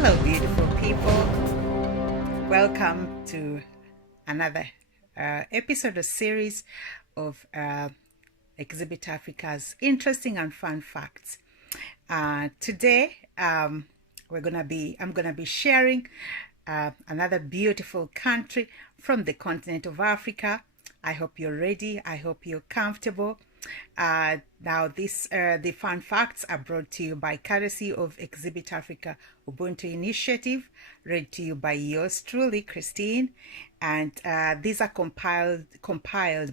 Hello, beautiful people. Welcome to another episode or series of Exhibit Africa's interesting and fun facts. Today, I'm gonna be sharing another beautiful country from the continent of Africa. I hope you're ready. I hope you're comfortable. Now, the fun facts are brought to you by courtesy of Exhibit Africa Ubuntu Initiative, read to you by yours truly, Christine, and these are compiled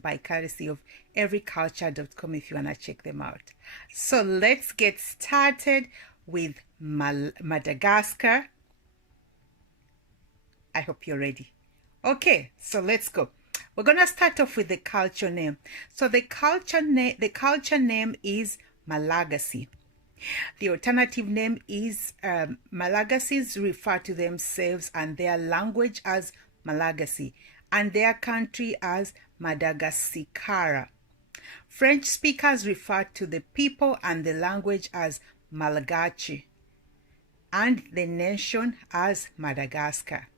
by courtesy of everyculture.com if you want to check them out. So let's get started with Madagascar. I hope you're ready. Okay, so let's go. We're going to start off with the culture name. So the culture name is Malagasy. The alternative name is Malagasys refer to themselves and their language as Malagasy and their country as Madagascar. French speakers refer to the people and the language as Malgache and the nation as Madagascar.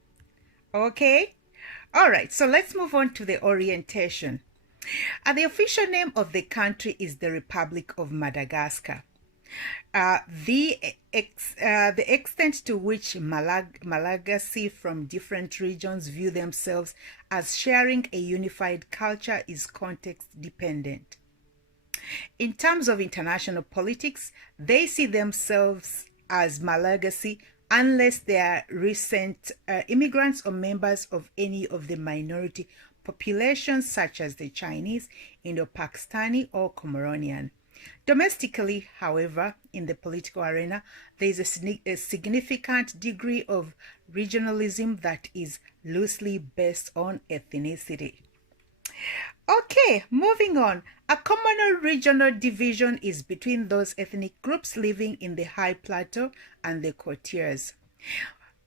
Okay? All right, so let's move on to the orientation. The official name of the country is the Republic of Madagascar. The extent to which Malagasy from different regions view themselves as sharing a unified culture is context dependent. In terms of international politics, they see themselves as Malagasy unless they are recent immigrants or members of any of the minority populations such as the Chinese, Indo-Pakistani, or Comoronian. Domestically, however, in the political arena, there is a significant degree of regionalism that is loosely based on ethnicity. Okay, moving on. A common regional division is between those ethnic groups living in the high plateau and the courtiers,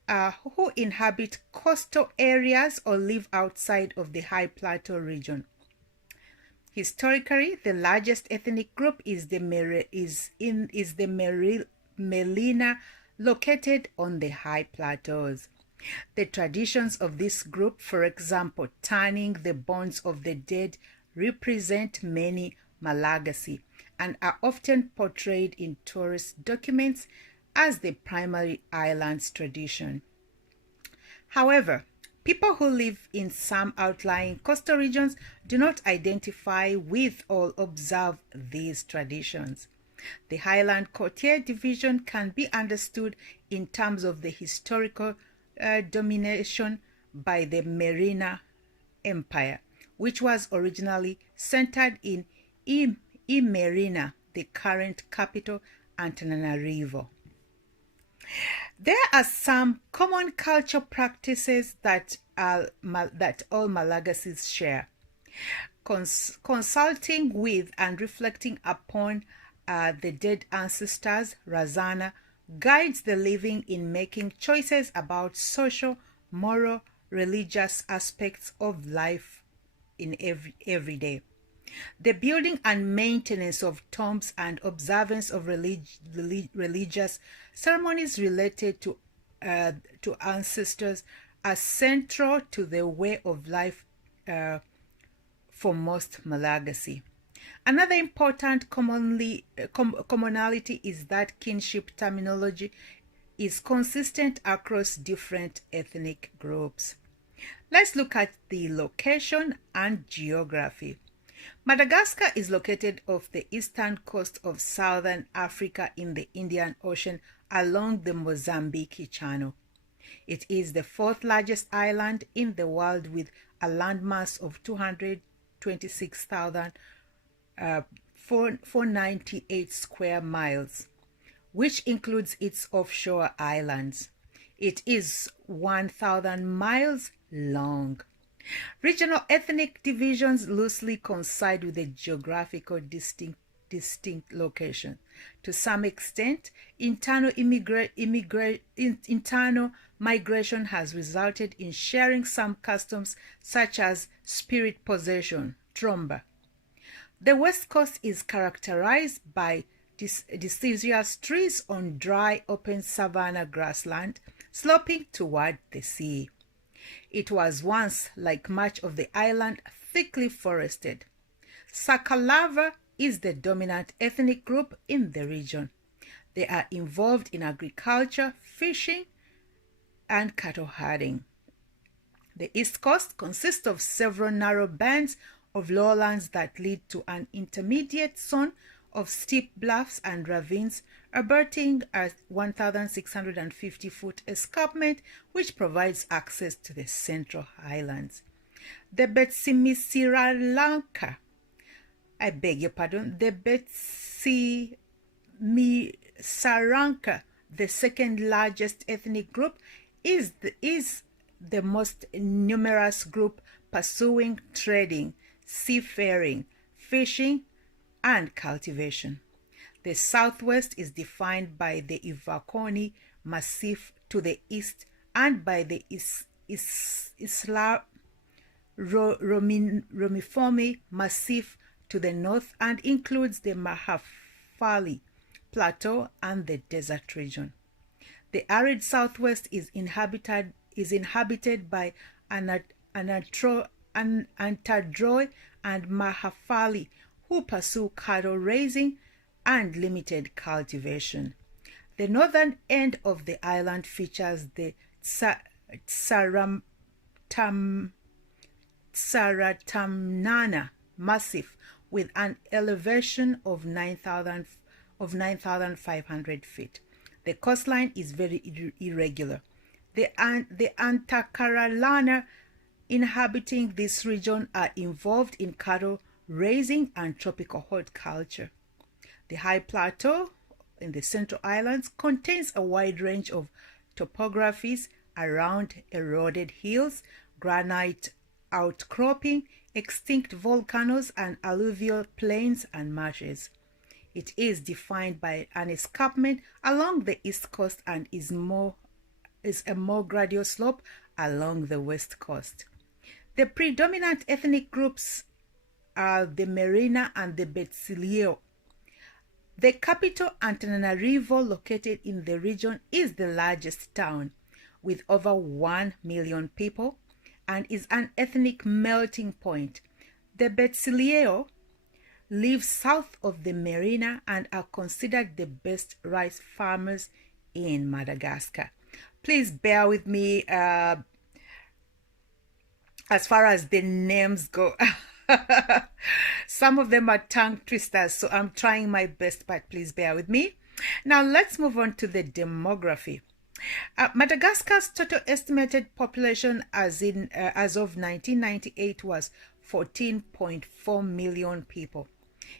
who inhabit coastal areas or live outside of the high plateau region. Historically, the largest ethnic group is the Merina, located on the high plateaus. The traditions of this group, for example, turning the bones of the dead, represent many Malagasy and are often portrayed in tourist documents as the primary island's tradition. However, people who live in some outlying coastal regions do not identify with or observe these traditions. The Highland Courtier division can be understood in terms of the historical domination by the Merina Empire, which was originally centered in Imerina, the current capital, Antananarivo. There are some common cultural practices that all Malagasys share. Consulting with and reflecting upon the dead ancestors, Razana, guides the living in making choices about social, moral, religious aspects of life in every day. The building and maintenance of tombs and observance of religious ceremonies related to ancestors are central to the way of life for most Malagasy. Another important commonality is that kinship terminology is consistent across different ethnic groups. Let's look at the location and geography. Madagascar is located off the eastern coast of southern Africa in the Indian Ocean along the Mozambique Channel. It is the fourth largest island in the world with a landmass of 226,498 square miles, which includes its offshore islands. It is 1,000 miles long. Regional ethnic divisions loosely coincide with the geographical distinct location. To some extent, internal migration has resulted in sharing some customs such as spirit possession, tromba. The West Coast is characterized by deciduous trees on dry open savanna grassland sloping toward the sea. It was once, like much of the island, thickly forested. Sakalava is the dominant ethnic group in the region. They are involved in agriculture, fishing, and cattle herding. The East Coast consists of several narrow bands of lowlands that lead to an intermediate zone of steep bluffs and ravines, abutting a 1,650-foot escarpment which provides access to the Central Highlands. The Betsimisiralanka, the Betsimisarankka, the second largest ethnic group, is the most numerous group pursuing trading, seafaring, fishing, and cultivation. The southwest is defined by the Ivakoni Massif to the east and by the Romiformi Massif to the north, and includes the Mahafali Plateau and the desert region. The arid southwest is inhabited by Antadroi and Mahafali, who pursue cattle raising and limited cultivation. The northern end of the island features the Tsaratamnana Massif with an elevation of 9,500 feet. The coastline is very irregular. The Antakaralana inhabiting this region are involved in cattle raising and tropical horticulture. The high plateau in the Central Islands contains a wide range of topographies around eroded hills, granite outcropping, extinct volcanoes, and alluvial plains and marshes. It is defined by an escarpment along the east coast and is a more gradual slope along the west coast. The predominant ethnic groups are the Merina and the Betsileo. The capital, Antananarivo, located in the region, is the largest town with over 1 million people and is an ethnic melting point. The Betsileo live south of the Merina and are considered the best rice farmers in Madagascar. Please bear with me as far as the names go. Some of them are tongue twisters, so I'm trying my best, but please bear with me. Now let's move on to the demography. Madagascar's total estimated population as of 1998 was 14.4 million people.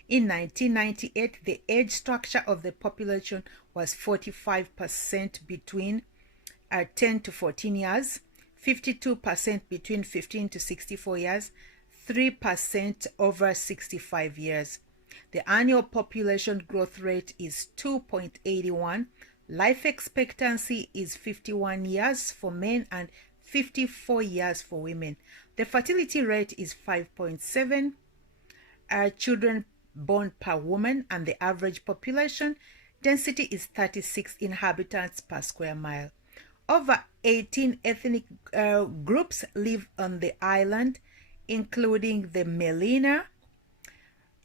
In 1998, the age structure of the population was 45% between 10 to 14 years, 52% between 15 to 64 years, 3% over 65 years. The annual population growth rate is 2.81. Life expectancy is 51 years for men and 54 years for women. The fertility rate is 5.7 children born per woman, and the average population density is 36 inhabitants per square mile. Over 18 ethnic groups live on the island, including the Melina,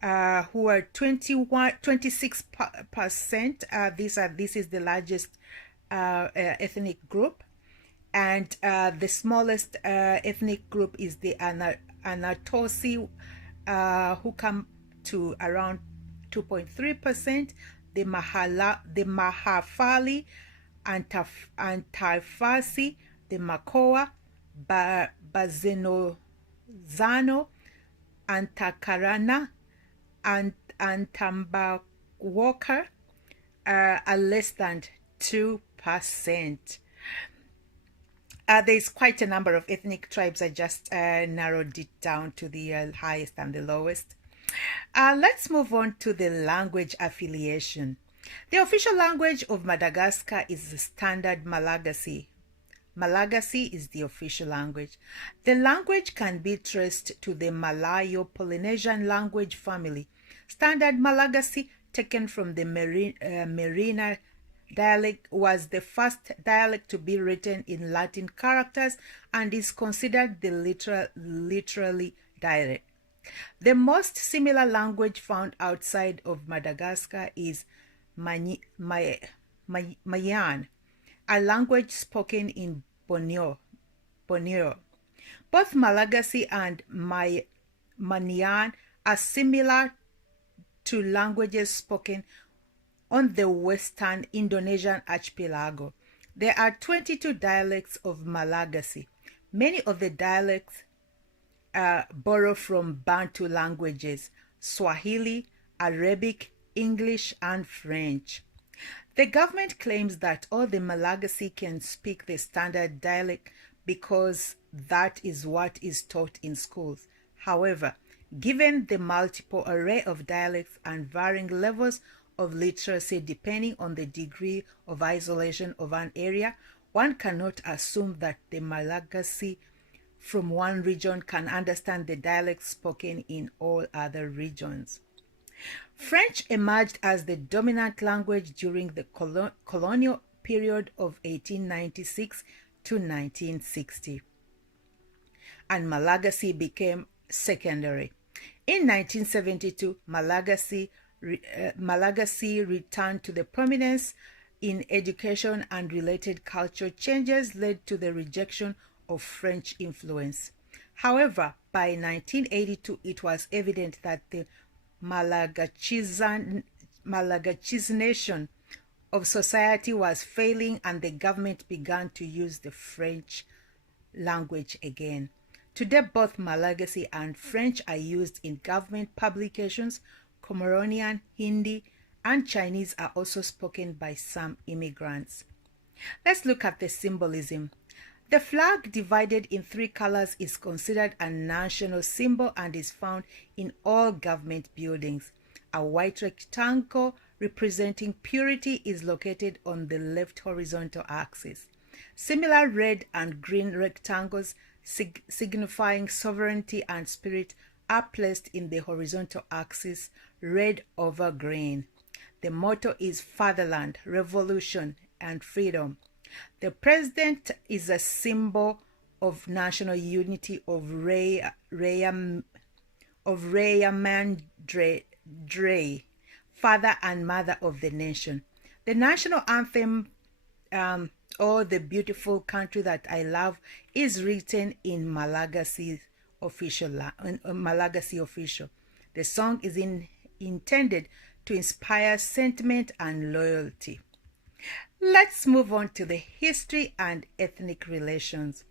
who are 26%. This is the largest ethnic group, and the smallest ethnic group is the Anatosi, who come to around 2.3%. The Mahafali, Antafasi, the Makoa, Bazenozano, Antakarana, and Antambawalker are less than 2%. There's quite a number of ethnic tribes. I just narrowed it down to the highest and the lowest. Let's move on to the language affiliation. The official language of Madagascar is the Standard Malagasy. Malagasy is the official language. The language can be traced to the Malayo-Polynesian language family. Standard Malagasy taken from the Merina dialect, was the first dialect to be written in Latin characters and is considered the literally dialect. The most similar language found outside of Madagascar is Mayan, a language spoken in Borneo. Both Malagasy and Mayan are similar to languages spoken on the western Indonesian archipelago. There are 22 dialects of Malagasy. Many of the dialects borrow from Bantu languages, Swahili, Arabic, English, and French. The government claims that all the Malagasy can speak the standard dialect because that is what is taught in schools. However, given the multiple array of dialects and varying levels of literacy depending on the degree of isolation of an area, one cannot assume that the Malagasy from one region can understand the dialects spoken in all other regions. French emerged as the dominant language during the colonial period of 1896 to 1960, and Malagasy became secondary. In 1972, Malagasy returned to the prominence in education, and related cultural changes led to the rejection of French influence. However, by 1982, it was evident that the Malagasization of society was failing, and the government began to use the French language again. Today, both Malagasy and French are used in government publications. Cameroonian, Hindi, and Chinese are also spoken by some immigrants. Let's look at the symbolism. The flag, divided in 3 colors, is considered a national symbol and is found in all government buildings. A white rectangle representing purity is located on the left horizontal axis. Similar red and green rectangles signifying sovereignty and spirit are placed in the horizontal axis, red over green. The motto is Fatherland, Revolution, and Freedom. The president is a symbol of national unity of Rayamandre, father and mother of the nation. The national anthem, "Oh, the Beautiful Country That I Love," is written in Malagasy official. The song is intended to inspire sentiment and loyalty. Let's move on to the history and ethnic relations.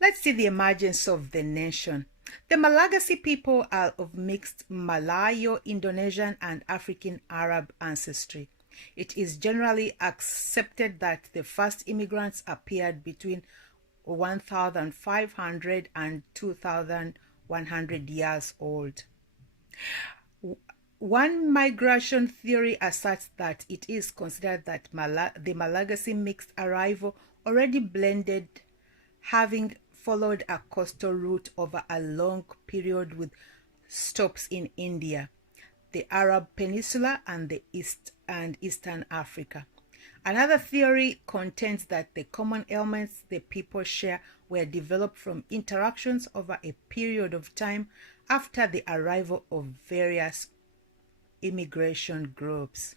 Let's see the emergence of the nation. The Malagasy people are of mixed Malayo, Indonesian, and African Arab ancestry. It is generally accepted that the first immigrants appeared between 1,500 and 2,100 years old. One migration theory asserts that it is considered that the Malagasy mixed arrival already blended, having followed a coastal route over a long period with stops in India, the Arab Peninsula, and the Eastern Africa. Another theory contends that the common elements the people share were developed from interactions over a period of time after the arrival of various immigration groups.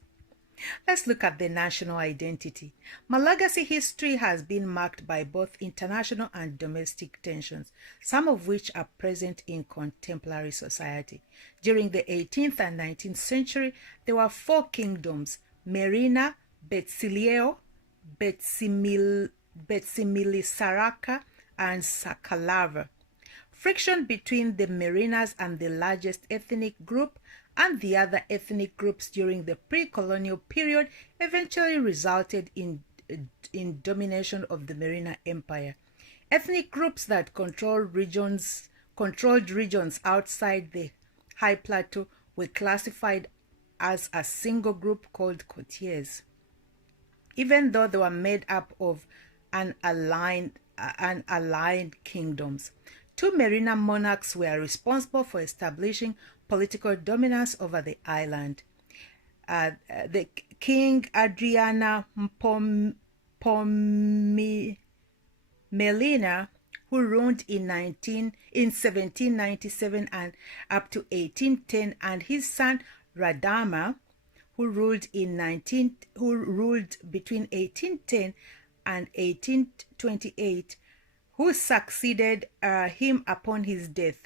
Let's look at the national identity. Malagasy history has been marked by both international and domestic tensions, some of which are present in contemporary society. During the 18th and 19th century, there were 4 kingdoms: Merina, Betsileo, Betsimilisaraka, and Sakalava. Friction between the Merinas and the largest ethnic group and the other ethnic groups during the pre-colonial period eventually resulted in domination of the Merina Empire. Ethnic groups that controlled regions outside the High Plateau were classified as a single group called courtiers, even though they were made up of unaligned kingdoms. Two Merina monarchs were responsible for establishing political dominance over the island. The King Adriana Melina, who ruled in 1797 and up to 1810, and his son Radama, who ruled between 1810 and 1828, who succeeded him upon his death.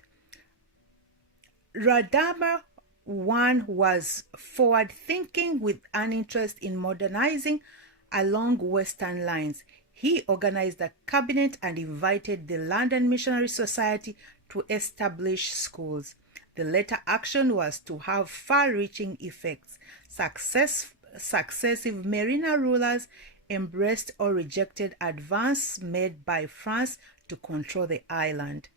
Radama I was forward-thinking with an interest in modernizing along Western lines. He organized a cabinet and invited the London Missionary Society to establish schools. The latter action was to have far-reaching effects. Successive Merina rulers embraced or rejected advances made by France to control the island.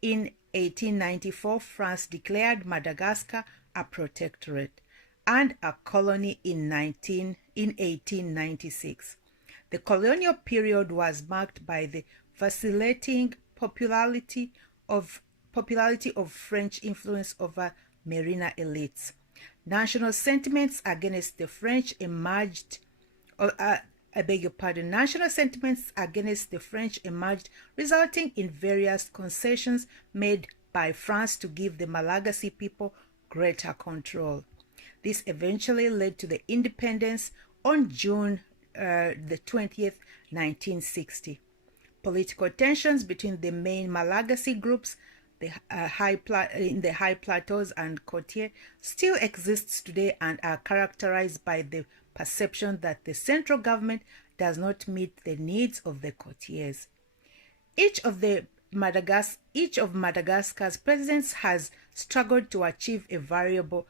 In 1894, France declared Madagascar a protectorate and a colony in 1896. The colonial period was marked by the vacillating popularity of French influence over Merina elites. National sentiments against the French emerged. National sentiments against the French emerged, resulting in various concessions made by France to give the Malagasy people greater control. This eventually led to the independence on June the 20th, 1960. Political tensions between the main Malagasy groups, in the high plateaus and Cotier, still exists today and are characterized by the perception that the central government does not meet the needs of the courtiers. Each of Madagascar's presidents has struggled to achieve a variable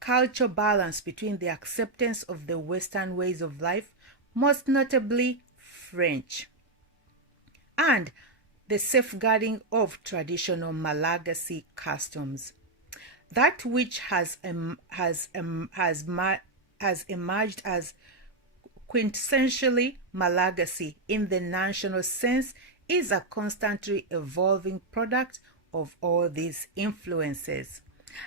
cultural balance between the acceptance of the Western ways of life, most notably French, and the safeguarding of traditional Malagasy customs. That which has emerged as quintessentially Malagasy in the national sense is a constantly evolving product of all these influences.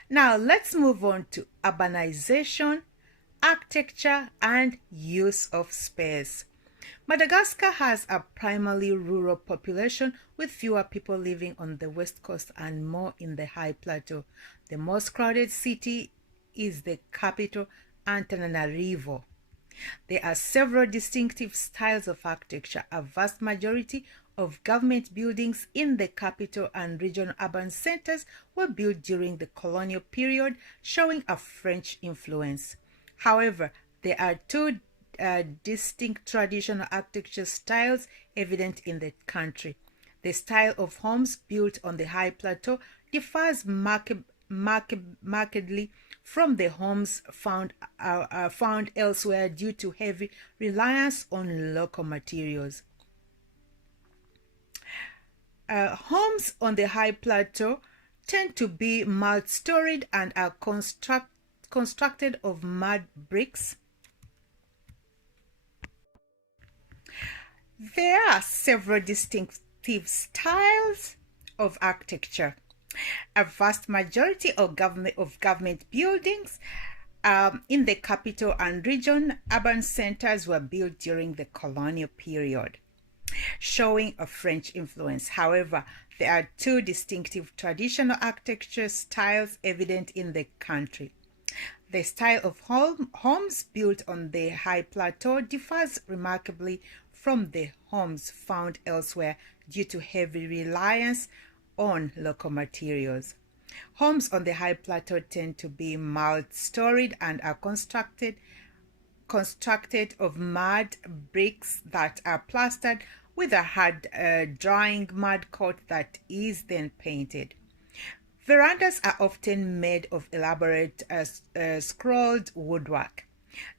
Now let's move on to urbanization, architecture, and use of space. Madagascar has a primarily rural population with fewer people living on the west coast and more in the high plateau. The most crowded city is the capital, Antananarivo. There are several distinctive styles of architecture. A vast majority of government buildings in the capital and regional urban centers were built during the colonial period, showing a French influence. However, there are two distinct traditional architecture styles evident in the country. The style of homes built on the high plateau differs markedly from the homes found elsewhere due to heavy reliance on local materials. Homes on the high plateau tend to be multi-storied and are constructed of mud bricks. There are several distinctive styles of architecture. A vast majority of government buildings in the capital and region urban centers were built during the colonial period, showing a French influence. However, there are two distinctive traditional architecture styles evident in the country. The style of homes built on the high plateau differs remarkably from the homes found elsewhere due to heavy reliance on local materials. Homes on the high plateau tend to be multi-storied and are constructed of mud bricks that are plastered with a hard drying mud coat that is then painted. Verandas are often made of elaborate scrolled woodwork.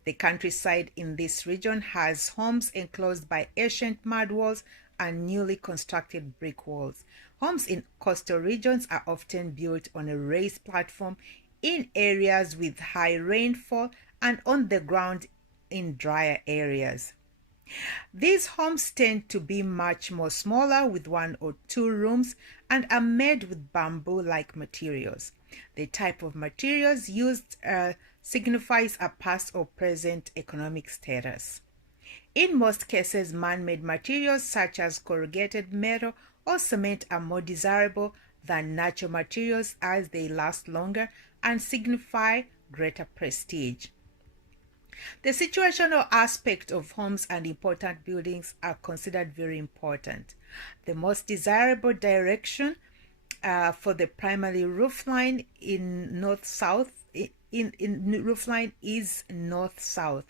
The countryside in this region has homes enclosed by ancient mud walls and newly constructed brick walls. Homes in coastal regions are often built on a raised platform in areas with high rainfall and on the ground in drier areas. These homes tend to be much more smaller with 1 or 2 rooms and are made with bamboo-like materials. The type of materials used signifies a past or present economic status. In most cases, man-made materials such as corrugated metal or cement are more desirable than natural materials as they last longer and signify greater prestige. The situational aspect of homes and important buildings are considered very important. The most desirable direction for the primary roofline in north-south in roofline is north-south.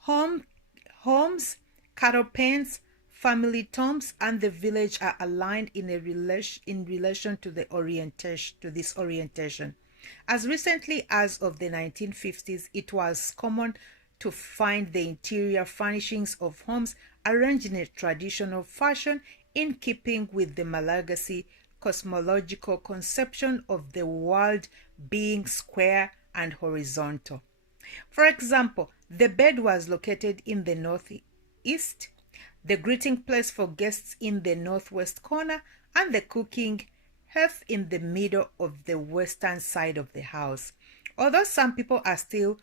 Homes, cattle pens, family tombs, and the village are aligned in relation to this orientation. As recently as of the 1950s, it was common to find the interior furnishings of homes arranged in a traditional fashion in keeping with the Malagasy cosmological conception of the world being square and horizontal. For example, the bed was located in the northeast, the greeting place for guests in the northwest corner, and the cooking hearth in the middle of the western side of the house. Although some people still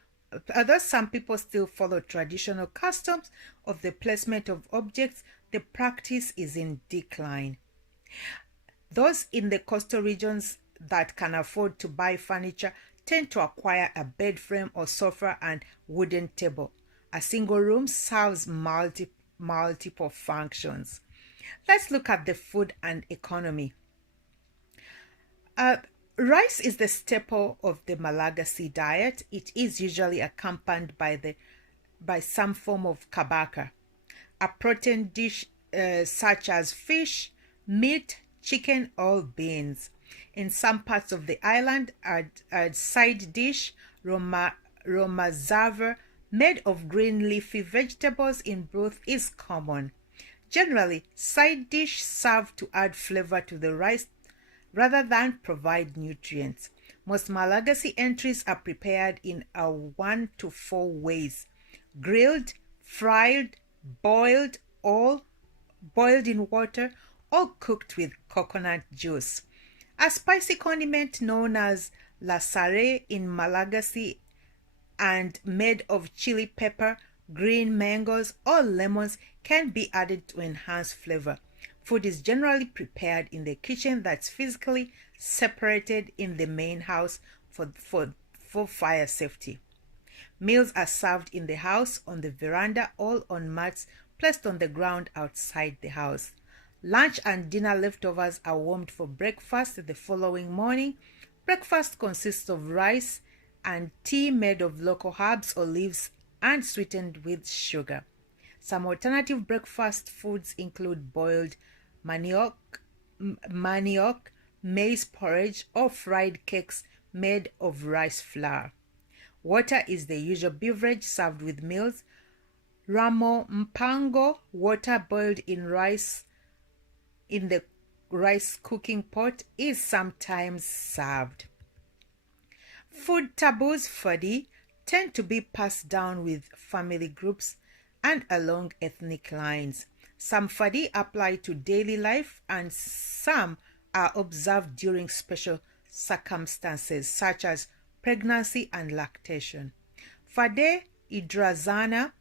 follow traditional customs of the placement of objects, the practice is in decline. Those in the coastal regions that can afford to buy furniture tend to acquire a bed frame or sofa and wooden table. A single room serves multiple functions. Let's look at the food and economy. Rice is the staple of the Malagasy diet. It is usually accompanied by some form of kabaka, a protein dish such as fish, meat, chicken, or beans. In some parts of the island, a side dish, romazava, made of green leafy vegetables in broth, is common. Generally, side dish served to add flavor to the rice rather than provide nutrients. Most Malagasy entries are prepared in 1 to 4 ways: grilled, fried, boiled in water, or cooked with coconut juice. A spicy condiment known as lasare in Malagasy and made of chili pepper, green mangoes, or lemons can be added to enhance flavor. Food is generally prepared in the kitchen that's physically separated in the main house for fire safety. Meals are served in the house, on the veranda, or on mats placed on the ground outside the house. Lunch and dinner leftovers are warmed for breakfast the following morning. Breakfast consists of rice and tea made of local herbs or leaves and sweetened with sugar. Some alternative breakfast foods include boiled manioc, maize porridge, or fried cakes made of rice flour. Water is the usual beverage served with meals. Ramo mpango, water boiled in the rice cooking pot, is sometimes served. Food taboos fadi tend to be passed down with family groups and along ethnic lines. Some fadi apply to daily life and some are observed during special circumstances such as pregnancy and lactation. Fade idrazana,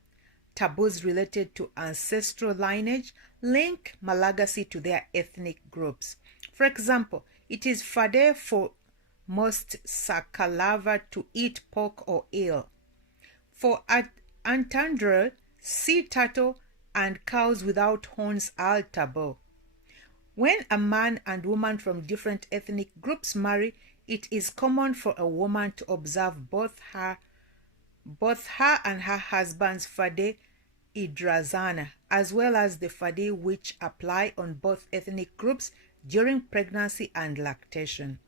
taboos related to ancestral lineage, link Malagasy to their ethnic groups. For example, it is fade for most Sakalava to eat pork or eel. For Antandrel, sea turtle and cows without horns are taboo. When a man and woman from different ethnic groups marry, it is common for a woman to observe both her and her husband's fade idrazana, as well as the fade which apply on both ethnic groups during pregnancy and lactation.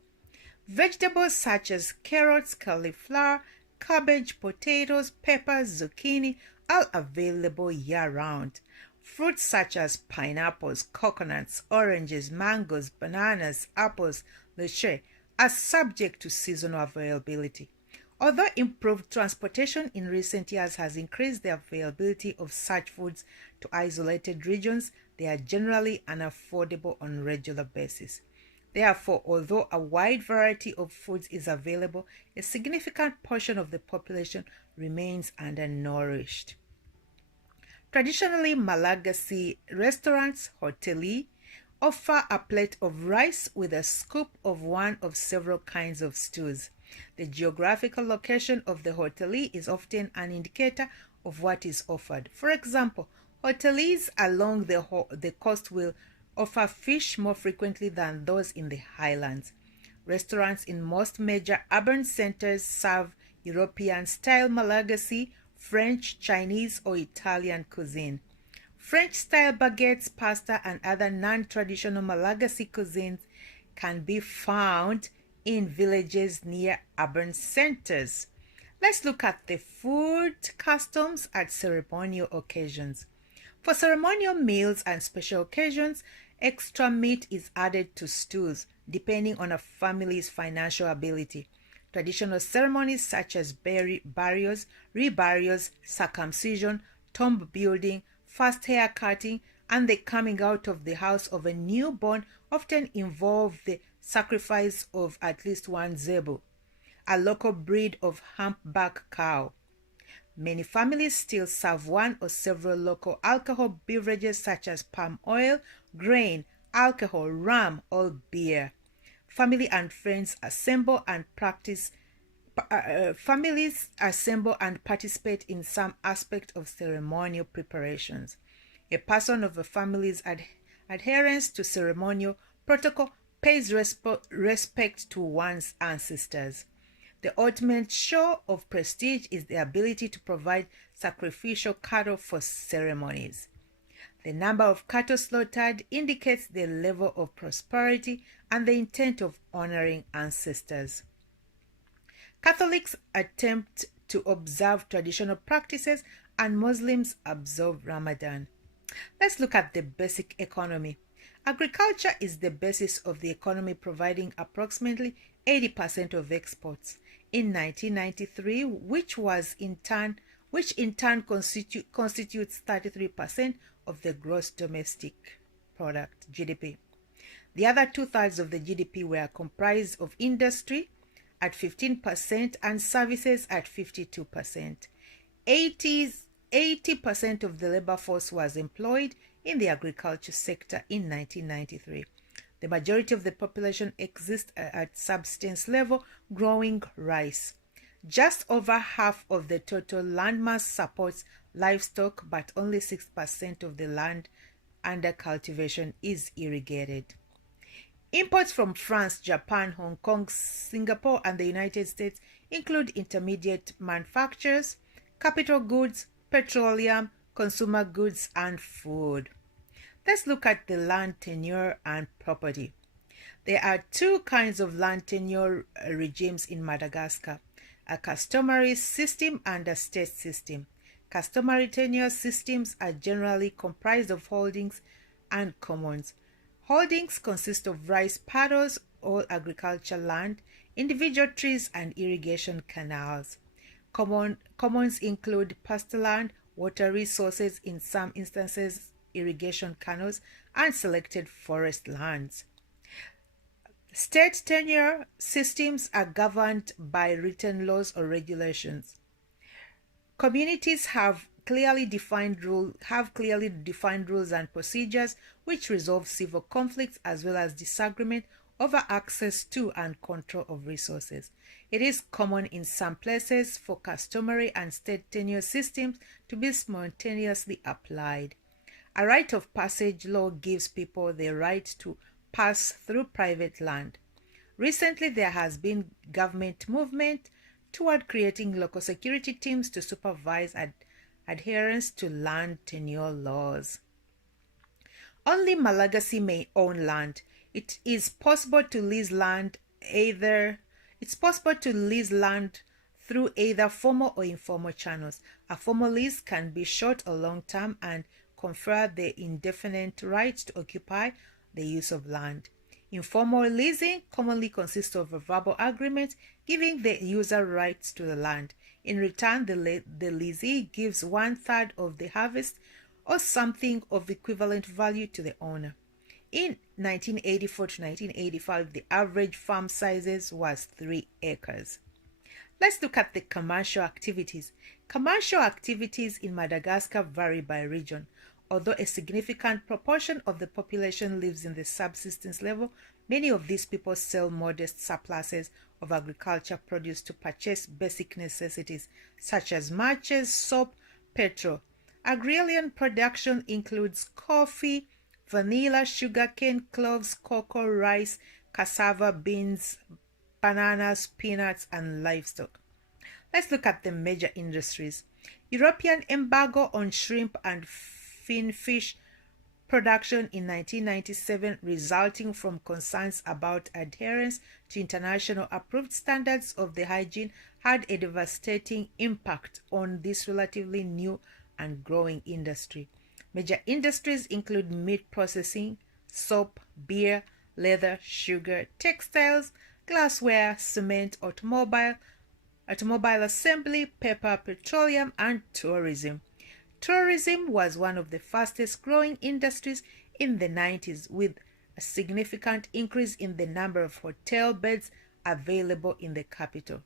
Vegetables such as carrots, cauliflower, cabbage, potatoes, peppers, zucchini are available year-round. Fruits such as pineapples, coconuts, oranges, mangoes, bananas, apples, lychee are subject to seasonal availability. Although improved transportation in recent years has increased the availability of such foods to isolated regions, they are generally unaffordable on a regular basis. Therefore, although a wide variety of foods is available, a significant portion of the population remains undernourished. Traditionally, Malagasy restaurants, hoteli, offer a plate of rice with a scoop of one of several kinds of stews. The geographical location of the hoteli is often an indicator of what is offered. For example, hotelis along the coast will offer fish more frequently than those in the highlands. Restaurants in most major urban centers serve European-style Malagasy, French, Chinese, or Italian cuisine. French-style baguettes, pasta, and other non-traditional Malagasy cuisines can be found in villages near urban centers. Let's look at the food customs at ceremonial occasions. For ceremonial meals and special occasions, extra meat is added to stews, depending on a family's financial ability. Traditional ceremonies such as burials, reburials, circumcision, tomb building, first hair cutting, and the coming out of the house of a newborn often involve the sacrifice of at least one zebu, a local breed of humpback cow. Many families still serve one or several local alcohol beverages such as palm oil, grain, alcohol, rum, or beer. Family and friends assemble and families assemble and participate in some aspect of ceremonial preparations. A person of a family's adherence to ceremonial protocol pays respect to one's ancestors. The ultimate show of prestige is the ability to provide sacrificial cattle for ceremonies. The number of cattle slaughtered indicates the level of prosperity and the intent of honoring ancestors. Catholics attempt to observe traditional practices and Muslims observe Ramadan. Let's look at the basic economy. Agriculture is the basis of the economy, providing approximately 80% of exports. In 1993, which in turn constitutes 33% of the gross domestic product, GDP. The other two-thirds of the GDP were comprised of industry at 15% and services at 52%. 80% of the labor force was employed in the agriculture sector in 1993. The majority of the population exists at subsistence level, growing rice. Just over half of the total landmass supports livestock, but only 6% of the land under cultivation is irrigated. Imports from France, Japan, Hong Kong, Singapore, and the United States include intermediate manufactures, capital goods, petroleum, consumer goods, and food. Let's look at the land tenure and property. There are two kinds of land tenure regimes in Madagascar, a customary system and a state system. Customary tenure systems are generally comprised of holdings and commons. Holdings consist of rice paddies, all agricultural land, individual trees, and irrigation canals. Commons include pasture land, water resources, in some instances irrigation canals, and selected forest lands. State tenure systems are governed by written laws or regulations. Communities have clearly defined rules and procedures which resolve civil conflicts as well as disagreement over access to and control of resources. It is common in some places for customary and state tenure systems to be simultaneously applied. A rite of passage law gives people the right to pass through private land. Recently, there has been government movement toward creating local security teams to supervise adherence to land tenure laws. Only Malagasy may own land. It is possible to lease land through either formal or informal channels. A formal lease can be short or long term and confer the indefinite right to occupy the use of land. Informal leasing commonly consists of a verbal agreement giving the user rights to the land. In return, the leasee gives 1/3 of the harvest or something of equivalent value to the owner. In 1984 to 1985, the average farm sizes was 3 acres. Let's look at the commercial activities. Commercial activities in Madagascar vary by region. Although a significant proportion of the population lives in the subsistence level, many of these people sell modest surpluses of agriculture produce to purchase basic necessities such as matches, soap, petrol. Agrarian production includes coffee, vanilla, sugarcane, cloves, cocoa, rice, cassava, beans, bananas, peanuts, and livestock. Let's look at the major industries. European embargo on shrimp and finfish production in 1997, resulting from concerns about adherence to international approved standards of the hygiene, had a devastating impact on this relatively new and growing industry. Major industries include meat processing, soap, beer, leather, sugar, textiles, glassware, cement, automobile assembly, paper, petroleum, and tourism. Tourism was one of the fastest growing industries in the 90s, with a significant increase in the number of hotel beds available in the capital.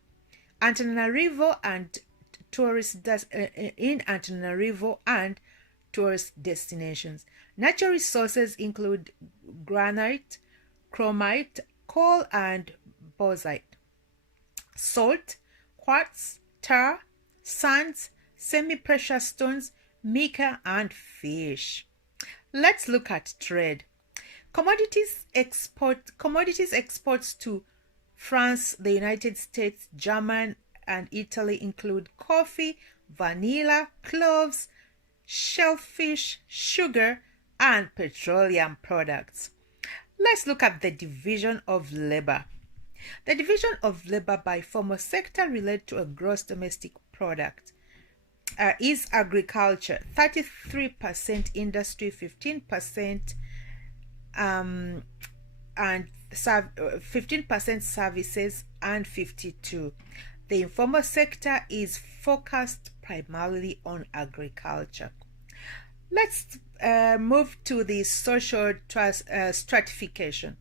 Antananarivo and tourist destinations. Natural resources include granite, chromite, coal, and bauxite. Salt, quartz, tar, sands, semi-precious stones, mica, and fish. Let's look at trade. Commodities exports to France, the United States, Germany, and Italy include coffee, vanilla, cloves, shellfish, sugar, and petroleum products. Let's look at the division of labor. The division of labor by formal sector related to a gross domestic product is agriculture, 33%, industry, 15%, and 15% services, and 52%. The informal sector is focused primarily on agriculture. Let's move to the social stratification.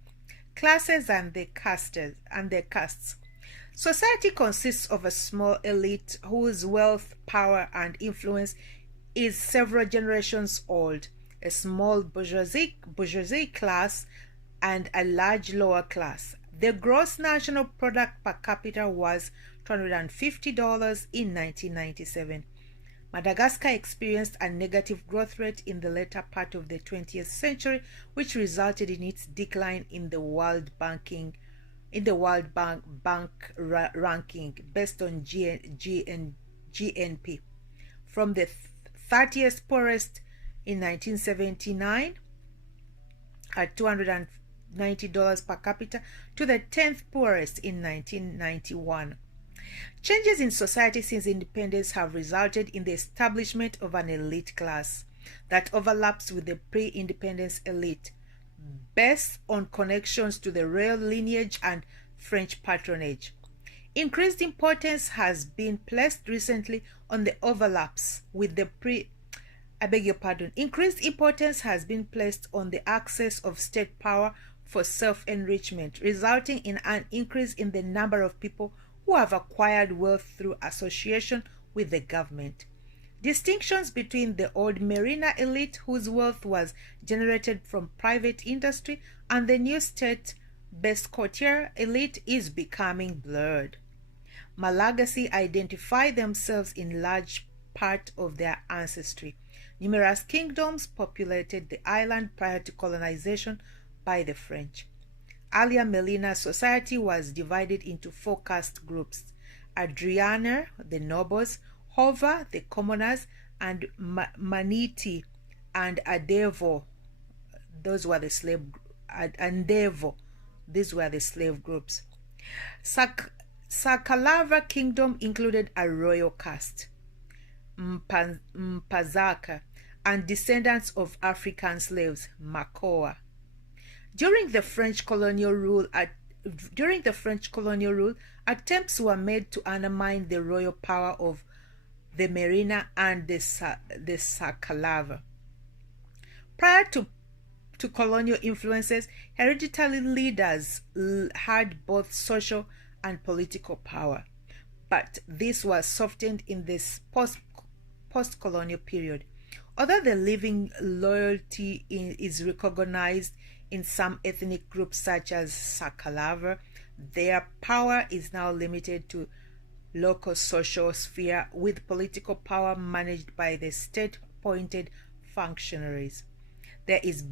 Classes and their castes. Society consists of a small elite whose wealth, power, and influence is several generations old, a small bourgeoisie class, and a large lower class. The gross national product per capita was $250 in 1997. Madagascar experienced a negative growth rate in the later part of the 20th century, which resulted in its decline in the World Bank ranking based on GNP, from the 30th poorest in 1979 at $290 per capita to the 10th poorest in 1991. Changes in society since independence have resulted in the establishment of an elite class that overlaps with the pre-independence elite, based on connections to the royal lineage and French patronage. Increased importance has been placed recently on the overlaps with the Increased importance has been placed on the access of state power for self-enrichment, resulting in an increase in the number of people who have acquired wealth through association with the government. Distinctions between the old Merina elite, whose wealth was generated from private industry, and the new state-based courtier elite is becoming blurred. Malagasy identify themselves in large part of their ancestry. Numerous kingdoms populated the island prior to colonization by the French. Earlier Melina society was divided into 4 caste groups: Adrianer, the nobles; Hova, the commoners; and Maniti and Adevo, those were the slave Andevo, these were the slave groups. Sakalava kingdom included a royal caste, Mpazaka, and descendants of African slaves, Makoa. During the French colonial rule, attempts were made to undermine the royal power of the Merina and the Sakalaver. Prior to colonial influences, hereditary leaders had both social and political power, but this was softened in this post-colonial period. Although the living loyalty is recognized in some ethnic groups such as Sakalaver, their power is now limited to local social sphere, with political power managed by the state-appointed functionaries. There is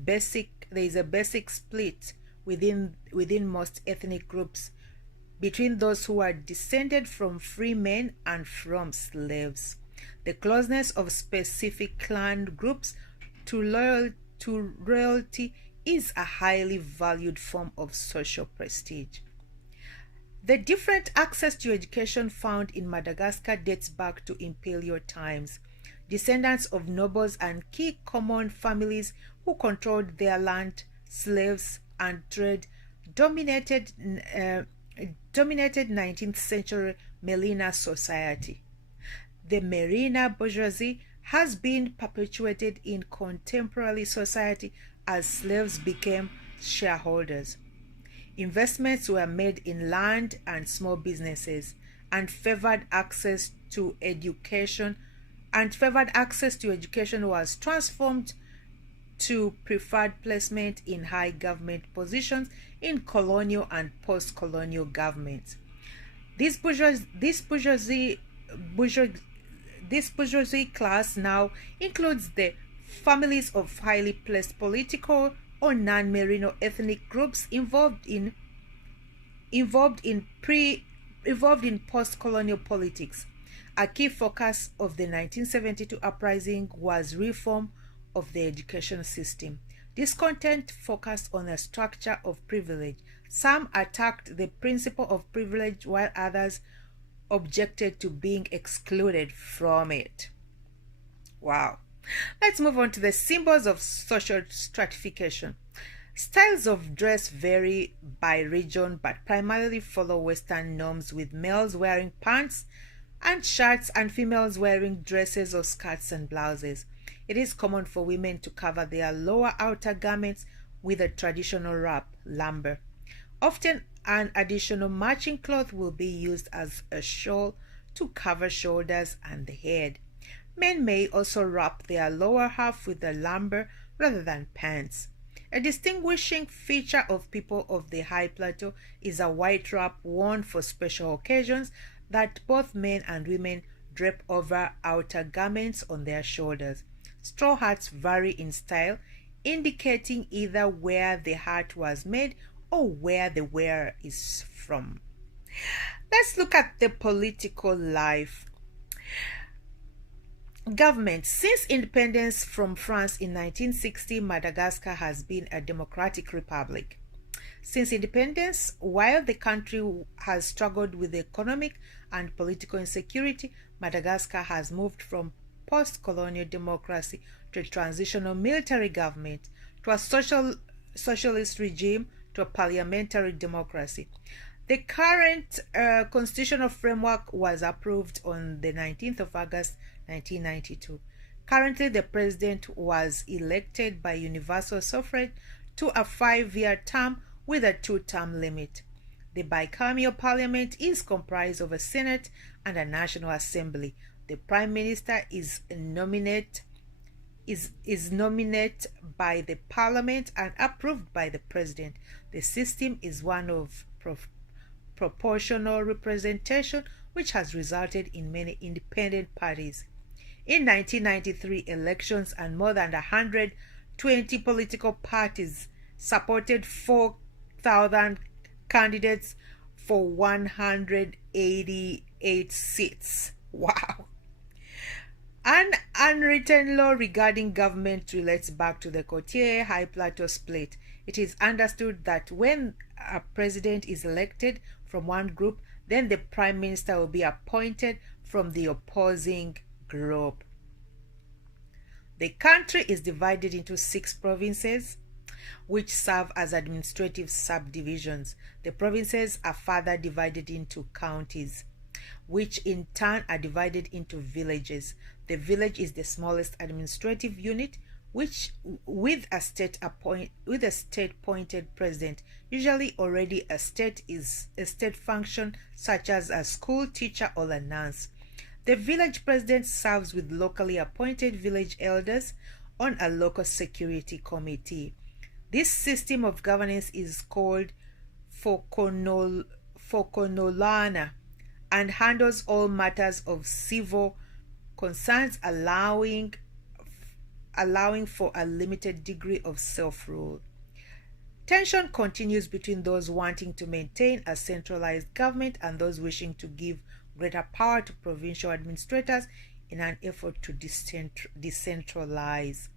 a basic split within most ethnic groups between those who are descended from free men and from slaves. The closeness of specific clan groups to royalty is a highly valued form of social prestige. The different access to education found in Madagascar dates back to imperial times. Descendants of nobles and key common families who controlled their land, slaves, and trade dominated 19th century Merina society. The Merina bourgeoisie has been perpetuated in contemporary society as slaves became shareholders. Investments were made in land and small businesses, and favored access to education was transformed to preferred placement in high government positions in colonial and post-colonial governments. This bourgeoisie class now includes the families of highly placed political or non-merino ethnic groups involved in post-colonial politics. A key focus of the 1972 uprising was reform of the education system. Discontent focused on a structure of privilege. Some attacked the principle of privilege while others objected to being excluded from it. Wow. Let's move on to the symbols of social stratification. Styles of dress vary by region but primarily follow Western norms, with males wearing pants and shirts and females wearing dresses or skirts and blouses. It is common for women to cover their lower outer garments with a traditional wrap, lamber. Often an additional matching cloth will be used as a shawl to cover shoulders and the head. Men may also wrap their lower half with a lamber rather than pants. A distinguishing feature of people of the High Plateau is a white wrap worn for special occasions that both men and women drape over outer garments on their shoulders. Straw hats vary in style, indicating either where the hat was made or where the wearer is from. Let's look at the political life. Government. Since independence from France in 1960, Madagascar has been a democratic republic. Since independence, while the country has struggled with economic and political insecurity, Madagascar has moved from post-colonial democracy to a transitional military government, to a socialist regime, to a parliamentary democracy. The current constitutional framework was approved on the 19th of August 1992. Currently, the president was elected by universal suffrage to a 5-year term with a 2-term limit. The bicameral parliament is comprised of a Senate and a National Assembly. The Prime Minister is nominated by the Parliament and approved by the President. The system is one of proportional representation, which has resulted in many independent parties. In 1993 elections, and more than 120 political parties supported 4,000 candidates for 188 seats. Wow. An unwritten law regarding government relates back to the Cotier High Plateau split. It is understood that when a president is elected from one group, then the prime minister will be appointed from the opposing group. The country is divided into 6 provinces. which serve as administrative subdivisions. The provinces are further divided into counties, which in turn are divided into villages. The village is the smallest administrative unit, which with a state appointed president. Usually already a state function such as a school teacher or a nurse. The village president serves with locally appointed village elders on a local security committee. This system of governance is called Fokonolana and handles all matters of civil concerns, allowing for a limited degree of self-rule. Tension continues between those wanting to maintain a centralized government and those wishing to give greater power to provincial administrators in an effort to decentralize.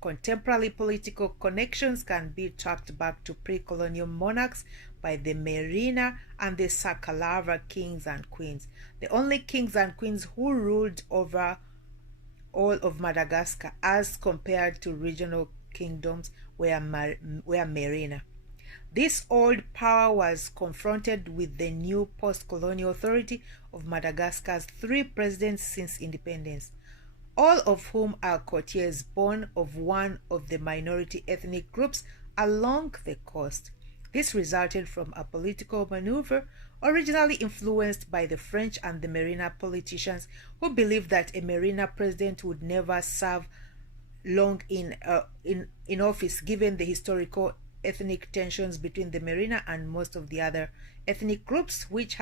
Contemporary political connections can be tracked back to pre-colonial monarchs by the Merina and the Sakalava kings and queens. The only kings and queens who ruled over all of Madagascar as compared to regional kingdoms were Merina. This old power was confronted with the new post-colonial authority of Madagascar's 3 presidents since independence, all of whom are courtiers born of one of the minority ethnic groups along the coast. This resulted from a political maneuver originally influenced by the French and the Merina politicians who believed that a Merina president would never serve long in office given the historical ethnic tensions between the Merina and most of the other ethnic groups, which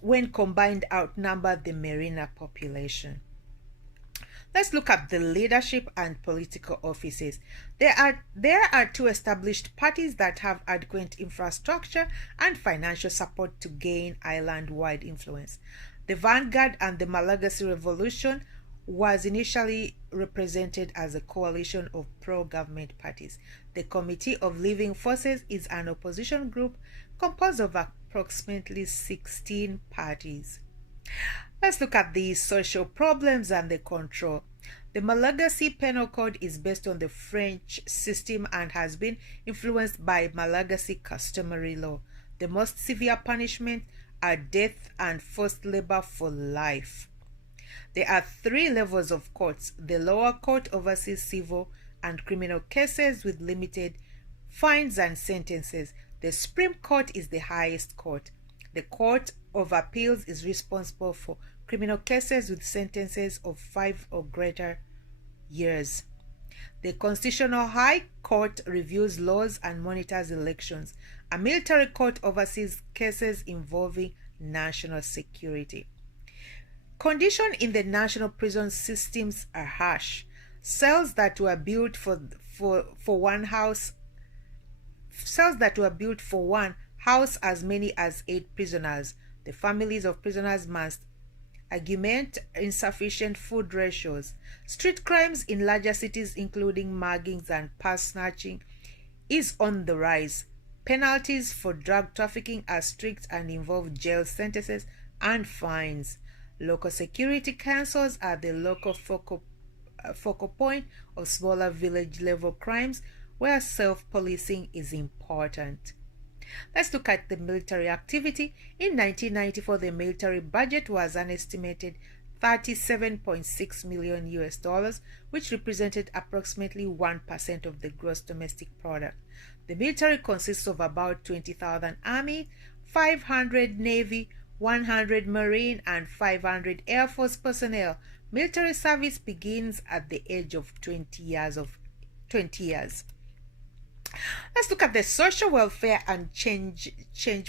when combined outnumbered the Merina population. Let's look at the leadership and political offices. There are 2 established parties that have adequate infrastructure and financial support to gain island-wide influence. The Vanguard and the Malagasy Revolution was initially represented as a coalition of pro-government parties. The Committee of Living Forces is an opposition group composed of approximately 16 parties. Let's look at the social problems and the control. The Malagasy Penal Code is based on the French system and has been influenced by Malagasy customary law. The most severe punishments are death and forced labor for life. There are 3 levels of courts. The lower court oversees civil and criminal cases with limited fines and sentences. The Supreme Court is the highest court. The Court of Appeals is responsible for criminal cases with sentences of 5 or greater years. The Constitutional High Court reviews laws and monitors elections. A military court oversees cases involving national security. Conditions in the national prison systems are harsh. Cells that were built for one house house as many as 8 prisoners. The families of prisoners must augment insufficient food ratios. Street crimes in larger cities, including muggings and purse snatching, is on the rise. Penalties for drug trafficking are strict and involve jail sentences and fines. Local security councils are the local focal point of smaller village-level crimes where self-policing is important. Let's look at the military activity. In 1994, the military budget was an estimated $37.6 million US, which represented approximately 1% of the gross domestic product. The military consists of about 20,000 Army, 500 Navy, 100 Marine, and 500 Air Force personnel. Military service begins at the age of 20 years. Let's look at the social welfare and change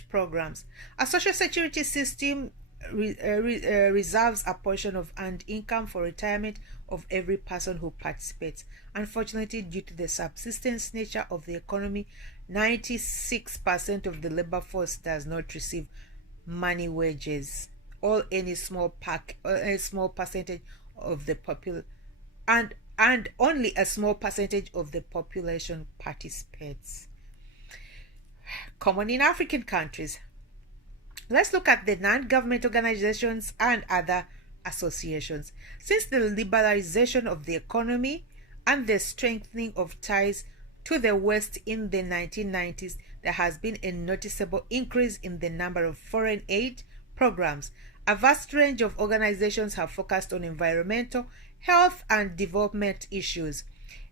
programs. A social security system reserves a portion of earned income for retirement of every person who participates. Unfortunately, due to the subsistence nature of the economy, 96% of the labor force does not receive money wages or any small percentage of the and only a small percentage of the population participates. Common in African countries. Let's look at the non-government organizations and other associations. Since the liberalization of the economy and the strengthening of ties to the West in the 1990s, there has been a noticeable increase in the number of foreign aid programs. A vast range of organizations have focused on environmental, health, and development issues.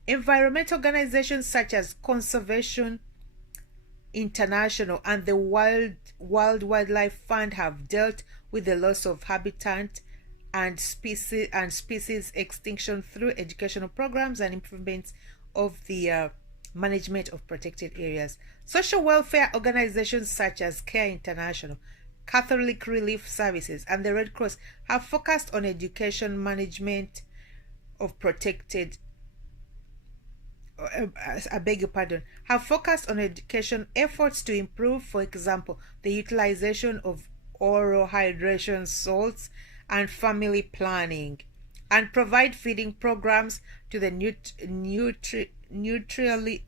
Environmental organizations such as Conservation International and the World Wildlife Fund have dealt with the loss of habitat and species extinction through educational programs and improvements of the management of protected areas. Social welfare organizations such as Care International, Catholic Relief Services, and the Red Cross have focused on education management of protected I beg your pardon, have focused on education efforts to improve, for example, the utilization of oral hydration salts and family planning, and provide feeding programs to the nutritionally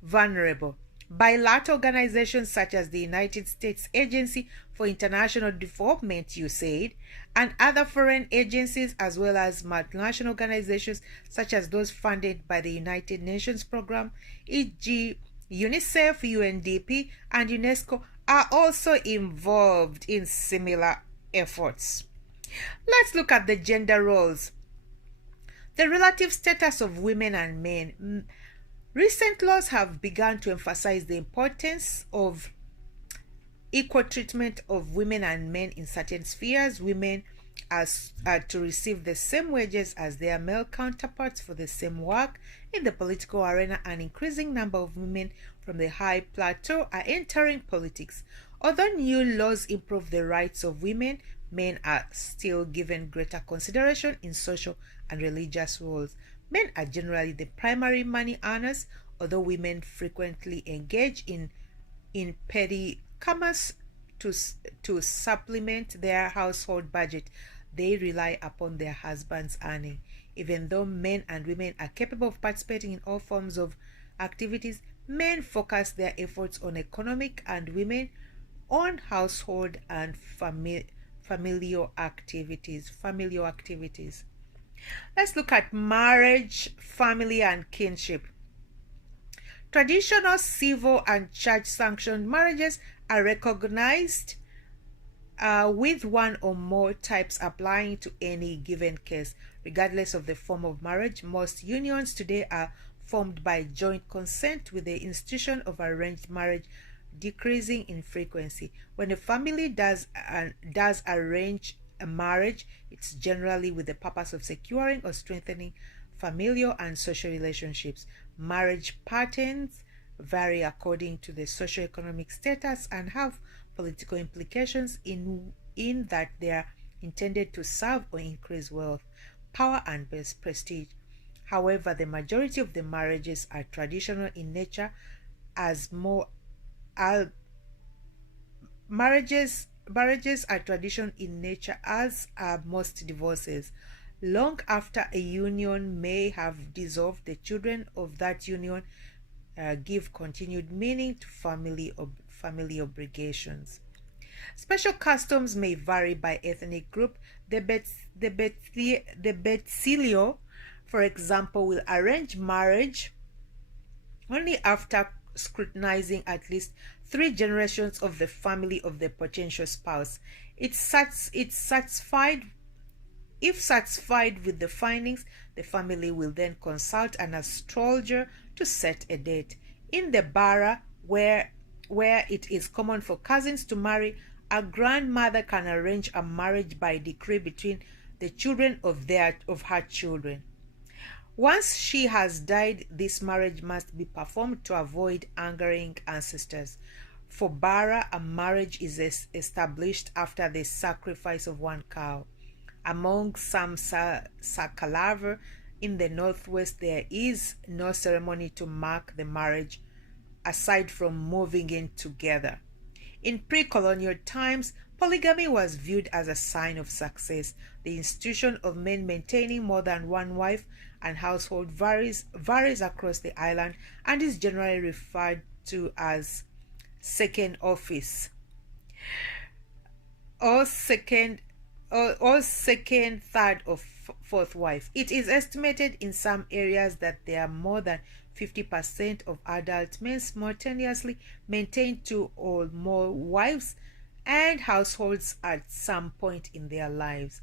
vulnerable. Bilateral organizations such as the United States Agency for International Development, USAID, and other foreign agencies, as well as multinational organizations such as those funded by the United Nations Program, e.g., UNICEF, UNDP, and UNESCO, are also involved in similar efforts. Let's look at the gender roles. The relative status of women and men. Recent laws have begun to emphasize the importance of equal treatment of women and men in certain spheres. Women are to receive the same wages as their male counterparts for the same work. In the political arena, an increasing number of women from the high plateau are entering politics. Although new laws improve the rights of women, men are still given greater consideration in social and religious roles. Men are generally the primary money earners, although women frequently engage in petty commerce to supplement their household budget. They rely upon their husband's earning. Even though men and women are capable of participating in all forms of activities, men focus their efforts on economic and women on household and familial activities. Let's look at marriage, family, and kinship. Traditional civil and church-sanctioned marriages are recognized with one or more types applying to any given case. Regardless of the form of marriage, most unions today are formed by joint consent, with the institution of arranged marriage decreasing in frequency. When a family does arrange a marriage, it's generally with the purpose of securing or strengthening familial and social relationships. Marriage patterns vary according to the socioeconomic status and have political implications in that they are intended to serve or increase wealth, power, and prestige. However, the majority of the marriages are traditional in nature, as marriages are traditional in nature, as are most divorces. Long after a union may have dissolved, the children of that union give continued meaning to family obligations. Special customs may vary by ethnic group. The Betsilio, for example, will arrange marriage only after scrutinizing at least 3 generations of the family of the potential spouse. If satisfied with the findings, the family will then consult an astrologer to set a date. In the Bara, where it is common for cousins to marry, a grandmother can arrange a marriage by decree between the children of her children. Once she has died, this marriage must be performed to avoid angering ancestors. For Bara, a marriage is established after the sacrifice of one cow. Among some Sakalaver in the northwest, there is no ceremony to mark the marriage aside from moving in together. In pre-colonial times, polygamy was viewed as a sign of success. The institution of men maintaining more than one wife and household varies across the island and is generally referred to as second office or second, third, or fourth wife. It is estimated in some areas that there are more than 50% of adult men simultaneously maintain two or more wives and households at some point in their lives.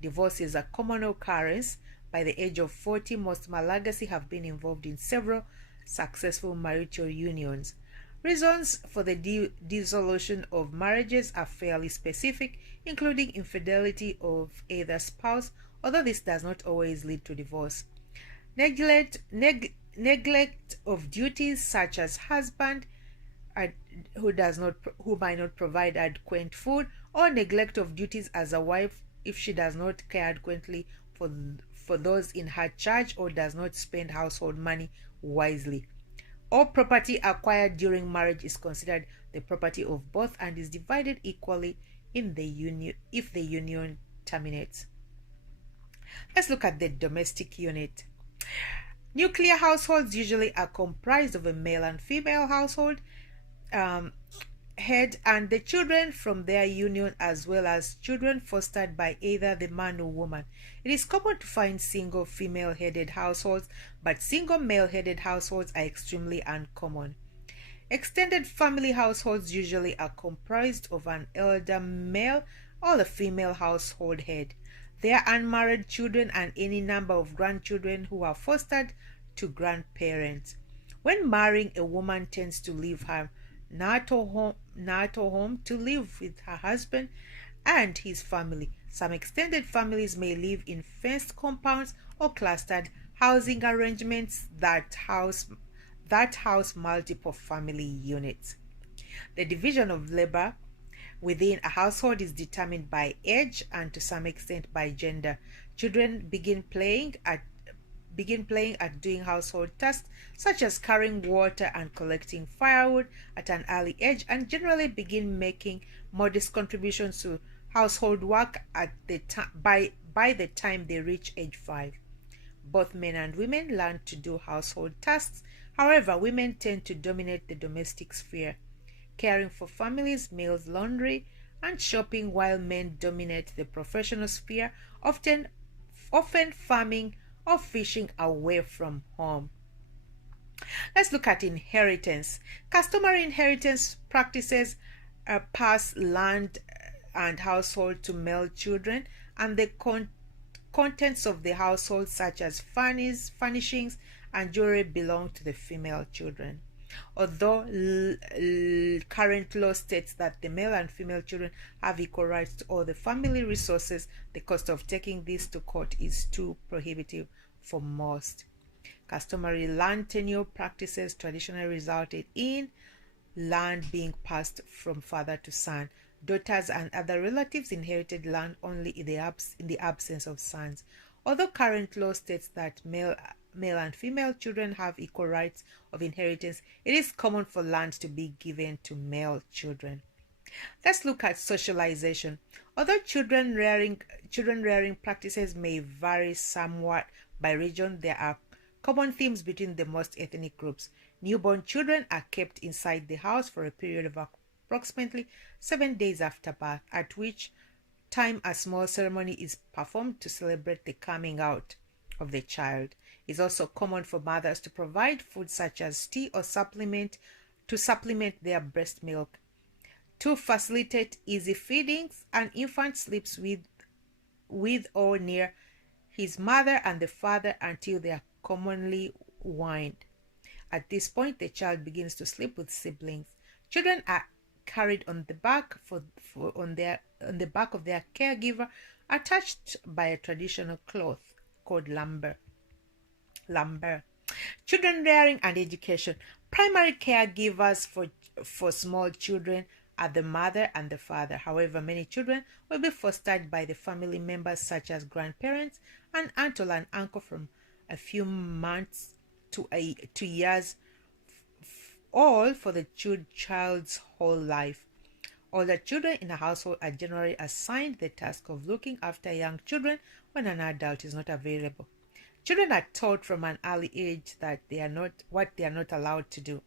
Divorce is a common occurrence. By the age of 40, most Malagasy have been involved in several successful marital unions. Reasons for the dissolution of marriages are fairly specific, including infidelity of either spouse, although this does not always lead to divorce. Neglect of duties such as husband who might not provide adequate food, or neglect of duties as a wife if she does not care adequately for those in her charge or does not spend household money wisely. All property acquired during marriage is considered the property of both and is divided equally in the union if the union terminates. Let's look at the domestic unit. Nuclear households usually are comprised of a male and female household head and the children from their union, as well as children fostered by either the man or woman. It is common to find single female-headed households, but single male-headed households are extremely uncommon. Extended family households usually are comprised of an elder male or a female household head, their unmarried children, and any number of grandchildren who are fostered to grandparents. When marrying, a woman tends to leave her natal home to live with her husband and his family. Some extended families may live in fenced compounds or clustered housing arrangements that house multiple family units. The division of labor within a household is determined by age and to some extent by gender. Children begin playing at doing household tasks such as carrying water and collecting firewood at an early age, and generally begin making modest contributions to household work by the time they reach age 5. Both men and women learn to do household tasks. However, women tend to dominate the domestic sphere, caring for families, meals, laundry, and shopping, while men dominate the professional sphere, often farming or fishing away from home. Let's look at inheritance. Customary inheritance practices pass land and household to male children, and the contents of the household, such as furnishings and jewelry, belong to the female children. Although current law states that the male and female children have equal rights to all the family resources, the cost of taking this to court is too prohibitive for most. Customary land tenure practices traditionally resulted in land being passed from father to son. Daughters and other relatives inherited land only in the absence of sons. Although current law states that male and female children have equal rights of inheritance, it is common for land to be given to male children. Let's look at socialization. Although children rearing practices may vary somewhat by region, there are common themes between the most ethnic groups. Newborn children are kept inside the house for a period of approximately 7 days after birth, at which time a small ceremony is performed to celebrate the coming out of the child. It's also common for mothers to provide food such as tea or supplement their breast milk. To facilitate easy feedings, an infant sleeps with or near his mother and the father until they are commonly weaned. At this point, the child begins to sleep with siblings. Children are carried on the back on the back of their caregiver, attached by a traditional cloth called lumber. Children rearing and education. Primary caregivers for small children are the mother and the father. However, many children will be fostered by the family members such as grandparents and uncle and uncle from a few months to years, all for the child's whole life. Older children in a household are generally assigned the task of looking after young children when an adult is not available. Children are taught from an early age that they are not allowed to do.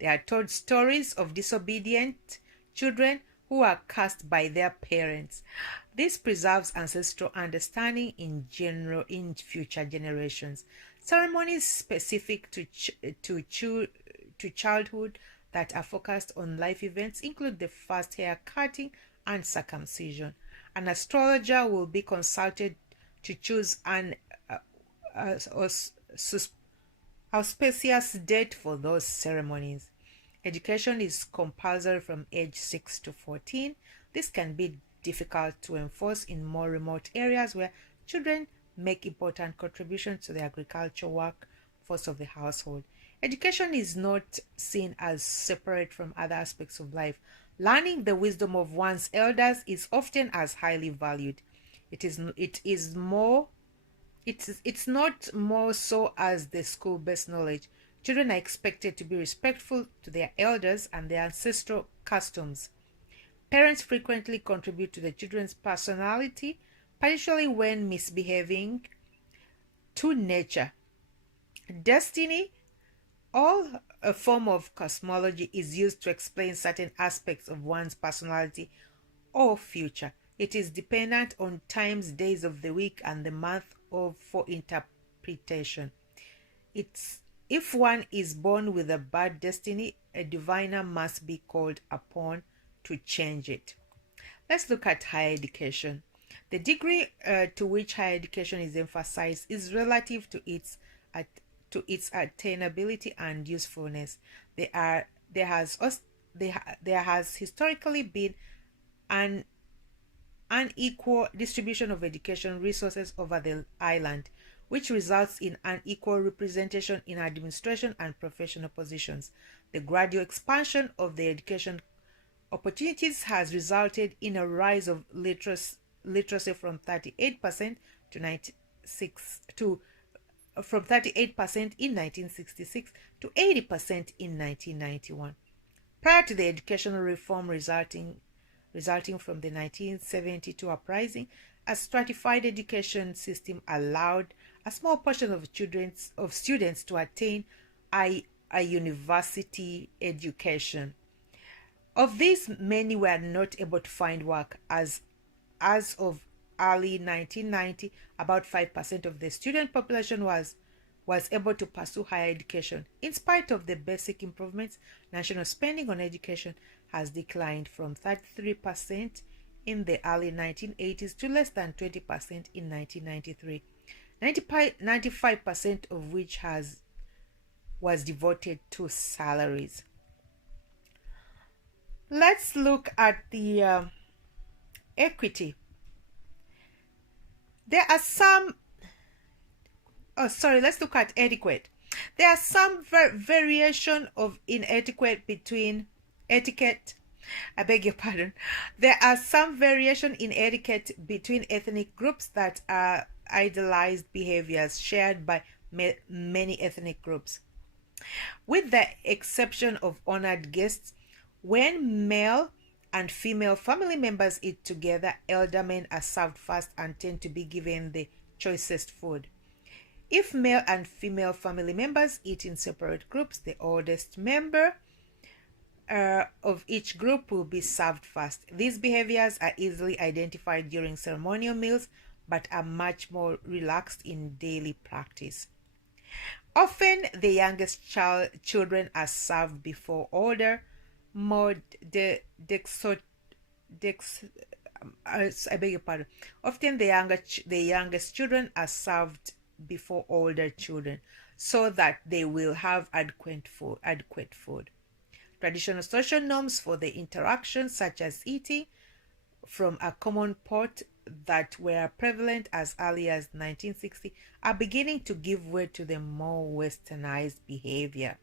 They are told stories of disobedient children who are cursed by their parents. This preserves ancestral understanding in future generations. Ceremonies specific to childhood that are focused on life events include the first hair cutting and circumcision. An astrologer will be consulted to choose an auspicious date for those ceremonies. Education is compulsory from age 6 to 14. This can be difficult to enforce in more remote areas where children make important contributions to the agricultural workforce of the household. Education is not seen as separate from other aspects of life. Learning the wisdom of one's elders is often as highly valued. It's not more so as the school-based knowledge. Children are expected to be respectful to their elders and their ancestral customs. Parents frequently contribute to the children's personality, particularly when misbehaving to nature. Destiny, or a form of cosmology, is used to explain certain aspects of one's personality or future. It is dependent on times, days of the week, and the month for interpretation. If one is born with a bad destiny, a diviner must be called upon to change it. Let's look at higher education. The degree to which higher education is emphasized is relative to its attainability and usefulness. There has historically been an unequal distribution of education resources over the island, which results in unequal representation in administration and professional positions. The gradual expansion of the education opportunities has resulted in a rise of literacy from 38% to 96 to from 38% in 1966 to 80% in 1991. Prior to the educational reform resulting from the 1972 uprising, a stratified education system allowed a small portion of students to attain a university education. Of these, many were not able to find work. As of early 1990, about 5% of the student population was able to pursue higher education. In spite of the basic improvements, national spending on education has declined from 33% in the early 1980s to less than 20% in 1993, 95% of which was devoted to salaries. Let's look at the equity. Let's look at etiquette. There are some variation of etiquette between ethnic groups that are idealized behaviors shared by many ethnic groups. With the exception of honored guests, when male and female family members eat together, elder men are served first and tend to be given the choicest food. If male and female family members eat in separate groups, the oldest member of each group will be served first. These behaviors are easily identified during ceremonial meals, but are much more relaxed in daily practice. Often, the youngest children are served before older, more Often, the youngest children are served before older children, so that they will have adequate food. Traditional social norms for the interaction, such as eating from a common pot that were prevalent as early as 1960, are beginning to give way to the more westernized behavior.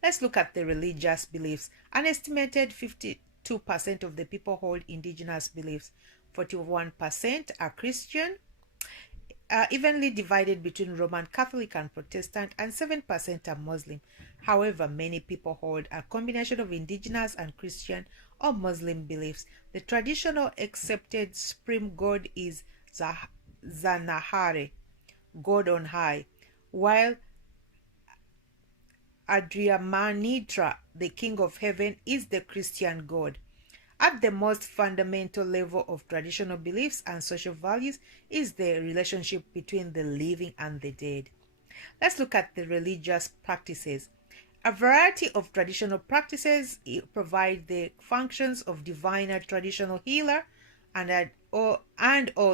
Let's look at the religious beliefs. An estimated 52% of the people hold indigenous beliefs. 41% are Christian, evenly divided between Roman Catholic and Protestant, and 7% are Muslim. However, many people hold a combination of indigenous and Christian or Muslim beliefs. The traditional accepted supreme god is Zanahare, God on high, while Adriamanitra, the king of heaven, is the Christian god. At the most fundamental level of traditional beliefs and social values is the relationship between the living and the dead. Let's look at the religious practices. A variety of traditional practices provide the functions of diviner, traditional healer, and or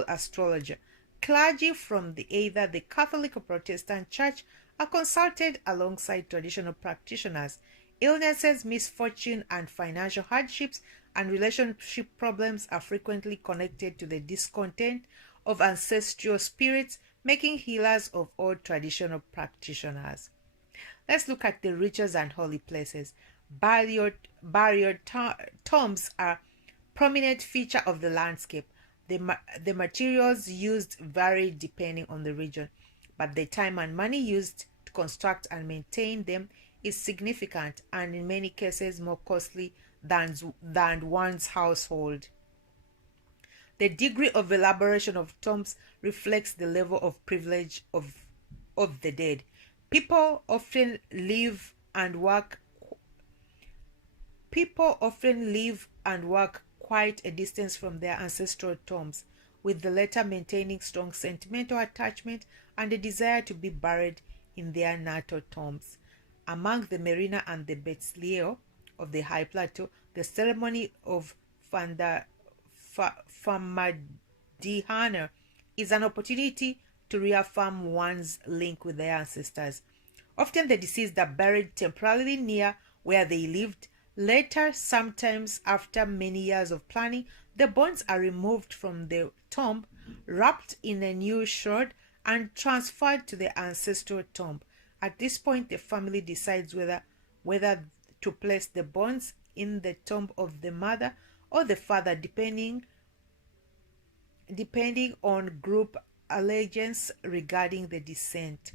astrologer. Clergy from either the Catholic or Protestant Church are consulted alongside traditional practitioners. Illnesses, misfortune, and financial hardships and relationship problems are frequently connected to the discontent of ancestral spirits, making healers of all traditional practitioners. Let's look at the rituals and holy places. Barrier tombs are prominent feature of the landscape. The materials used vary depending on the region, but the time and money used to construct and maintain them is significant and in many cases more costly than one's household. The degree of elaboration of tombs reflects the level of privilege of the dead. People often live and work People often live and work quite a distance from their ancestral tombs, with the latter maintaining strong sentimental attachment and a desire to be buried in their natal tombs. Among the Merina and the Betsleo of the High Plateau, the ceremony of Famadihana is an opportunity to reaffirm one's link with their ancestors. Often the deceased are buried temporarily near where they lived. Later, sometimes after many years of planning, the bones are removed from the tomb, wrapped in a new shroud, and transferred to the ancestral tomb. At this point, the family decides whether to place the bones in the tomb of the mother or the father, depending on group allegiance regarding the descent.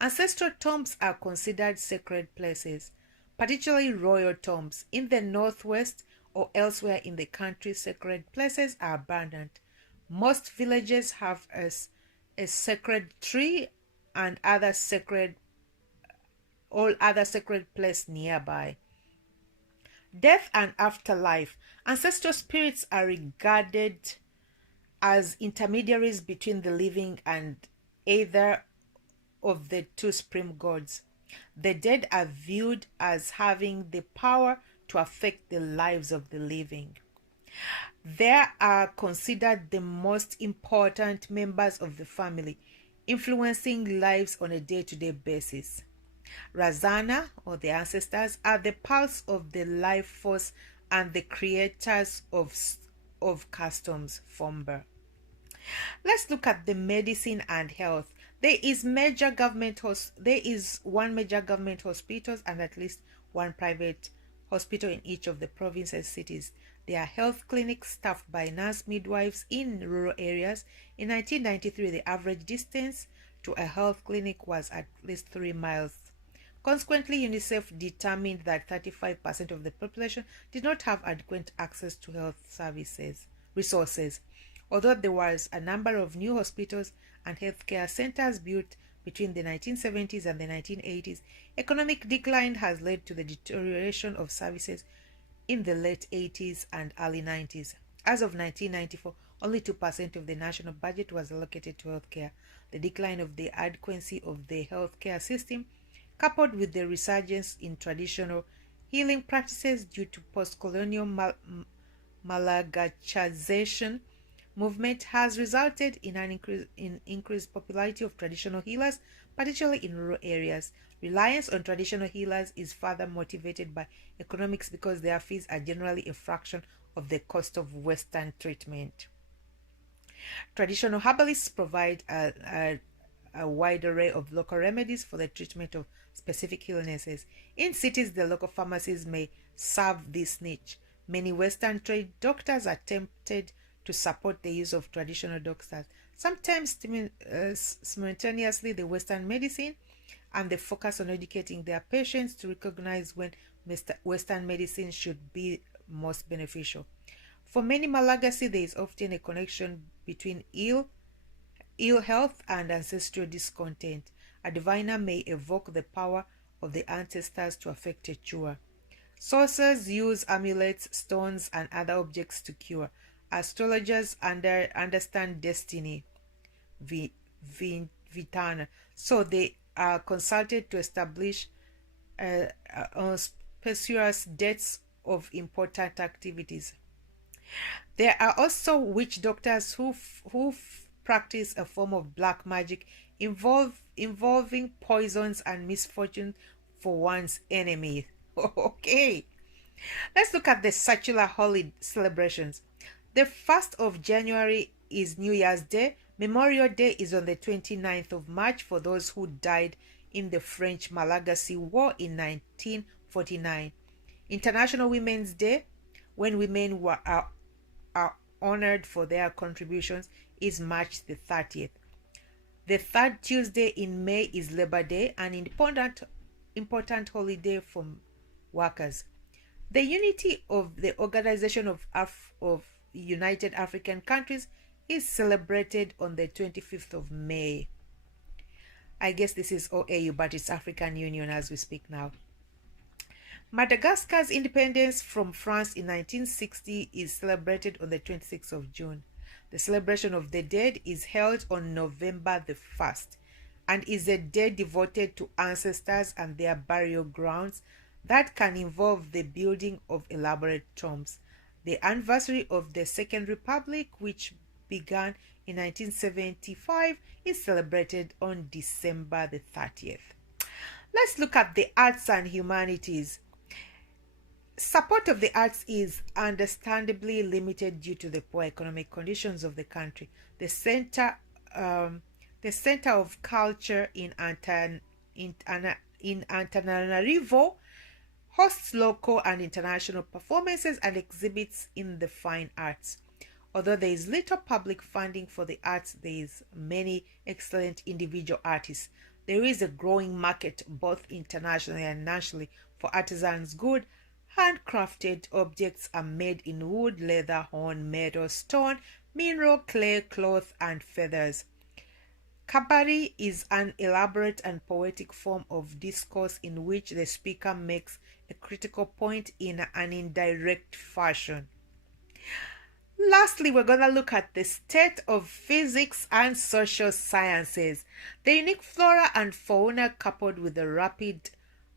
Ancestral tombs are considered sacred places, particularly royal tombs. In the northwest or elsewhere in the country, sacred places are abundant. Most villages have a sacred tree and all other sacred places nearby. Death and afterlife. Ancestral spirits are regarded as intermediaries between the living and either of the two supreme gods. The dead are viewed as having the power to affect the lives of the living. They are considered the most important members of the family, influencing lives on a day-to-day basis. Razana, or the ancestors, are the pulse of the life force and the creators of customs. Fomber. Let's look at the medicine and health. There is one major government hospital and at least one private hospital in each of the provinces cities. There are health clinics staffed by nurse midwives in rural areas. In 1993, the average distance to a health clinic was at least 3 miles. Consequently, UNICEF determined that 35% of the population did not have adequate access to health resources. Although there was a number of new hospitals and healthcare centers built between the 1970s and the 1980s, economic decline has led to the deterioration of services in the late 80s and early 90s. As of 1994, only 2% of the national budget was allocated to healthcare. The decline of the adequacy of the healthcare system, coupled with the resurgence in traditional healing practices due to post-colonial Malagasization movement, has resulted in an increased popularity of traditional healers, particularly in rural areas. Reliance on traditional healers is further motivated by economics because their fees are generally a fraction of the cost of Western treatment. Traditional herbalists provide a wide array of local remedies for the treatment of specific illnesses. In cities, the local pharmacies may serve this niche. Many Western trained doctors are tempted to support the use of traditional doctors, sometimes simultaneously the Western medicine, and they focus on educating their patients to recognize when Western medicine should be most beneficial. For many Malagasy, there is often a connection between ill health and ancestral discontent. A diviner may evoke the power of the ancestors to affect a cure. Sorcerers use amulets, stones, and other objects to cure. Astrologers understand destiny, vitana. So they are consulted to establish auspicious dates of important activities. There are also witch doctors who practice a form of black magic involving poisons and misfortune for one's enemy. Okay, let's look at the secular holiday celebrations. The 1st of January is New Year's Day. Memorial Day is on the 29th of March for those who died in the French Malagasy War in 1949. International Women's Day, when women are honored for their contributions, is March the 30th. The third Tuesday in May is Labor Day, an important holiday for workers. The unity of the Organization of United African Countries is celebrated on the 25th of May. I guess this is OAU, but it's African Union as we speak now. Madagascar's independence from France in 1960 is celebrated on the 26th of June. The celebration of the dead is held on November the 1st and is a day devoted to ancestors and their burial grounds that can involve the building of elaborate tombs. The anniversary of the Second Republic, which began in 1975, is celebrated on December the 30th. Let's look at the arts and humanities. Support of the arts is understandably limited due to the poor economic conditions of the country. The Center of Culture in Antananarivo hosts local and international performances and exhibits in the fine arts. Although there is little public funding for the arts, there is many excellent individual artists. There is a growing market both internationally and nationally for artisans' good. Handcrafted objects are made in wood, leather, horn, metal, stone, mineral, clay, cloth, and feathers. Kabari is an elaborate and poetic form of discourse in which the speaker makes a critical point in an indirect fashion. Lastly, we're going to look at the state of physics and social sciences. The unique flora and fauna, coupled with the rapid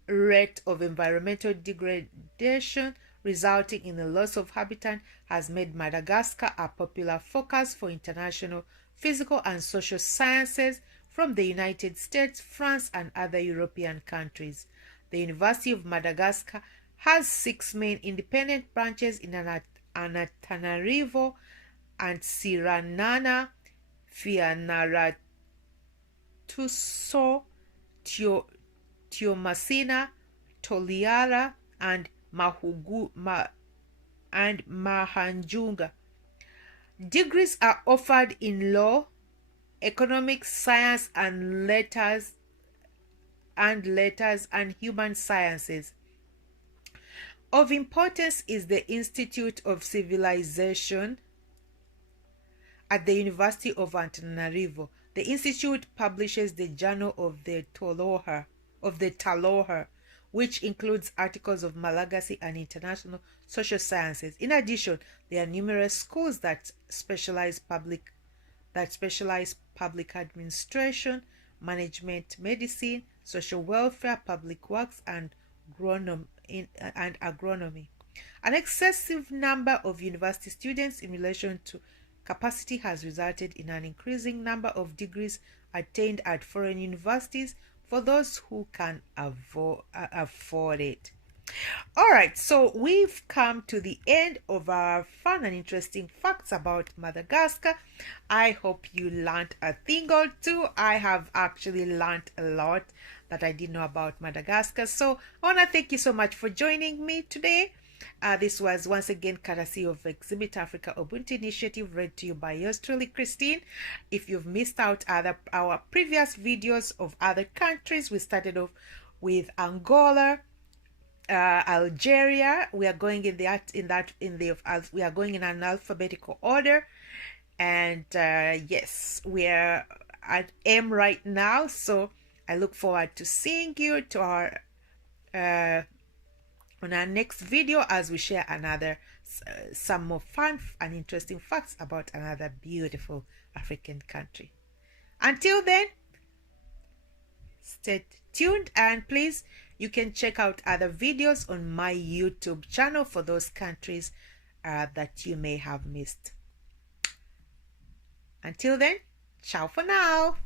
rate of environmental degradation resulting in the loss of habitat, has made Madagascar a popular focus for international physical and social sciences from the United States, France, and other European countries. The University of Madagascar has 6 main independent branches in Antananarivo and Siranana, Fianarantsoa, Tiomasina, Toliara, and Mahanjunga. Degrees are offered in law, economics, science, and letters, and human sciences. Of importance is the Institute of Civilization at the University of Antananarivo. The institute publishes the Journal of the Taloha, which includes articles of Malagasy and international social sciences. In addition, there are numerous schools that specialize public administration, management, medicine, social welfare, public works, and agronomy. An excessive number of university students in relation to capacity has resulted in an increasing number of degrees attained at foreign universities for those who can afford it. All right, so we've come to the end of our fun and interesting facts about Madagascar. I hope you learned a thing or two. I have actually learned a lot that I didn't know about Madagascar. So I want to thank you so much for joining me today. This was once again courtesy of Exhibit Africa Ubuntu Initiative, read to you by yours truly, Christine. If you've missed out our previous videos of other countries, we started off with Angola, Algeria. We are going we are going in an alphabetical order, and yes, we are at M right now. So I look forward to seeing you to our on our next video as we share another some more fun and interesting facts about another beautiful African country. Until then, stay tuned, and please, you can check out other videos on my YouTube channel for those countries that you may have missed. Until then, ciao for now.